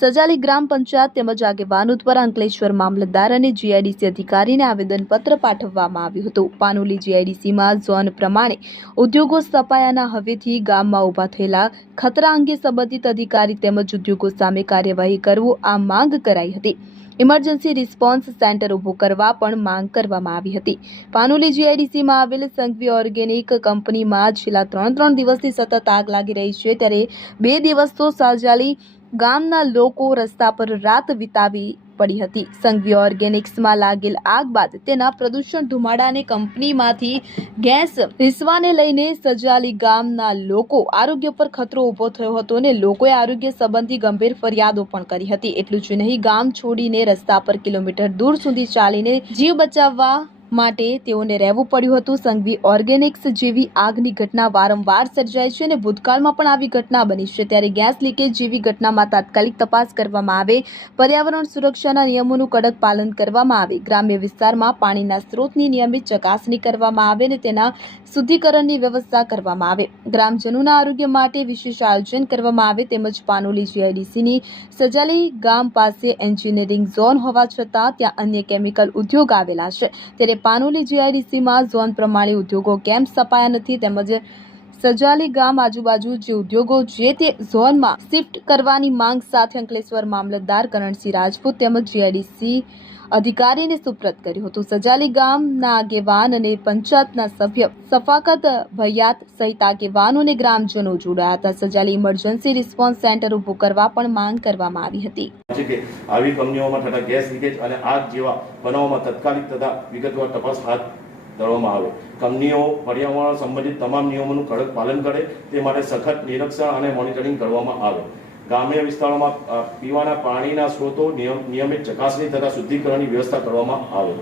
સજાલી ગ્રામ પંચાયત તેમજ આગેવાનો દ્વારા અંકલેશ્વર મામલતદાર અને જીઆઈડીસી અધિકારીને આવેદનપત્ર પાઠવવામાં આવ્યું હતું। પાનોલી જીઆઈડીસીમાં ઝોન પ્રમાણે ઉદ્યોગો સ્થપાયાના હવેથી ગામમાં ઊભા થયેલા ખતરા અંગે સંબંધિત અધિકારી તેમજ ઉદ્યોગો સામે કાર્યવાહી કરવું આ માંગ કરાઈ હતી। ઇમરજન્સી રિસ્પોન્સ સેન્ટર ઊભું કરવા પણ માંગ કરવામાં આવી હતી। પાનોલી જીઆઈડીસીમાં આવેલ સંઘવી ઓર્ગેનિક કંપનીમાં છેલ્લા 3 દિવસથી સતત આગ લાગી રહી છે, ત્યારે 2 દિવસ તો સજાલી ગામના લોકો રસ્તા પર રાત વિતાવી પડી હતી। સંઘવી ઓર્ગેનિક્સમાં લાગેલ આગ બાદ તેના પ્રદૂષણ ધુમાડાને કંપનીમાંથી ગેસ રિસવાને લઈને સજાલી ગામના લોકો આરોગ્ય પર ખતરો ઊભો થયો હતો અને લોકોએ આરોગ્ય સંબંધી ગંભીર ફરિયાદો પણ કરી હતી। એટલું જ નહીં, ગામ છોડીને રસ્તા પર કિલોમીટર દૂર સુધી ચાલીને જીવ બચાવવા માટે તેઓને રહેવું પડ્યું હતું। સંઘવી ઓર્ગેનિક્સ જેવી આગની ઘટના વારંવાર સર્જાય છે અને ભૂતકાળમાં પણ આવી ઘટના બની છે, ત્યારે ગેસ લીકેજ જેવી ઘટનામાં તાત્કાલિક તપાસ કરવામાં આવે, પર્યાવરણ સુરક્ષાના નિયમોનું કડક પાલન કરવામાં આવે, ગ્રામ્ય વિસ્તારમાં પાણીના સ્ત્રોતની નિયમિત ચકાસણી કરવામાં આવે અને તેના શુદ્ધિકરણની વ્યવસ્થા કરવામાં આવે, ગ્રામજનોના આરોગ્ય માટે વિશેષ આયોજન કરવામાં આવે, તેમજ પાનોલી જીઆઈડીસીની સજાલી ગામ પાસે એન્જિનિયરિંગ ઝોન હોવા છતાં ત્યાં અન્ય કેમિકલ ઉદ્યોગ આવેલા છે, ત્યારે પાનોલી જીઆઈડીસીમાં ઝોન પ્રમાણે ઉદ્યોગો કેમ સ્થપાયા નથી, તેમજ સજાલી ગામ આજુબાજુ જે ઉદ્યોગો જે તે ઝોનમાં શિફ્ટ કરવાની માંગ સાથે અંકલેશ્વર મામલતદાર કરણસિંહ રાજપૂત તેમજ જીઆઈડીસી અધિકારીને સુપ્રત કર્યું હતું। સજાલી ગામના આગેવાન અને પંચાયતના સભ્ય સફાકત ભૈયાત સહિત આગેવાનો અને ગ્રામજનો જોડાયા હતા। સજાલી ઇમરજન્સી રિસ્પોન્સ સેન્ટર ઊભું કરવા પણ માંગ કરવામાં આવી હતી। આવી કંપનીઓમાં થતા ગેસ લીકેજ અને આગ જેવા બનાવોમાં તાત્કાલિક તથા વિગતવાર તપાસ હાથ ધરવામાં આવે, કંપનીઓ પર્યાવરણ સંબંધિત તમામ નિયમોનું કડક પાલન કરે તે માટે સખત નિરીક્ષણ અને મોનિટરિંગ કરવામાં આવે, ગ્રામ્ય વિસ્તારોમાં પીવાના પાણીના સ્ત્રોતો નિયમિત ચકાસણી તથા શુદ્ધિકરણની વ્યવસ્થા કરવામાં આવે।